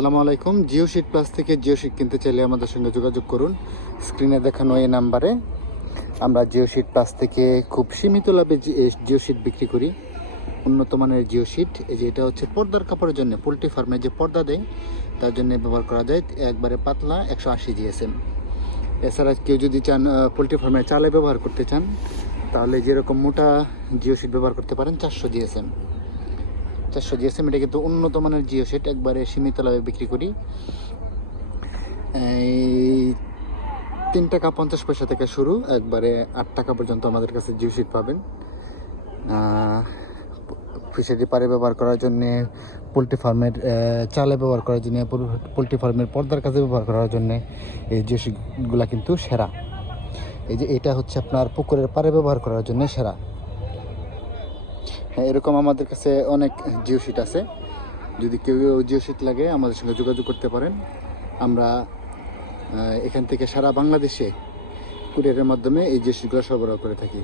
আসসালামু আলাইকুম। Jio sheet plus থেকে জিও শিট কিনতে চাইলে আমাদের সঙ্গে যোগাযোগ করুন। স্ক্রিনে দেখানো এই নাম্বারে আমরা জিও শিট প্লাস থেকে খুব সীমিত লাভে জিও শিট বিক্রি করি। উন্নত মানের জিও শিট। এই যে এটা হচ্ছে পর্দার কাপড়ের জন্য, পোলট্রি ফার্মে যে পর্দা দেয় তার জন্য ব্যবহার করা যায়। একবারে পাতলা 180 জিএসএম। এছাড়া কেউ যদি চান পোলট্রি ফার্মে চালে ব্যবহার করতে চান, তাহলে যেরকম মোটা জিও শিট ব্যবহার করতে পারেন 400 জিএসএম। 400 জিএসএম, এটা কিন্তু উন্নত মানের জিও সেট, একবারে সীমিত লাভে বিক্রি করি। এই 3 টাকা 50 পয়সা থেকে শুরু, একবারে 8 টাকা পর্যন্ত আমাদের কাছে জিও শিট পাবেন। ফিশারি পাড়ে ব্যবহার করার জন্য, পোলট্রি ফার্মের চালে ব্যবহার করার জন্য, পোলট্রি ফার্মের পর্দার কাজে ব্যবহার করার জন্য এই জিও শিটগুলো কিন্তু সেরা। এই যে এটা হচ্ছে আপনার পুকুরের পাড়ে ব্যবহার করার জন্য সেরা। হ্যাঁ, এরকম আমাদের কাছে অনেক জিও শিট আছে। যদি কেউ জিও শিট লাগে আমাদের সঙ্গে যোগাযোগ করতে পারেন। আমরা এখান থেকে সারা বাংলাদেশে কুরিয়ারের মাধ্যমে এই জিও শিটগুলো সরবরাহ করে থাকি।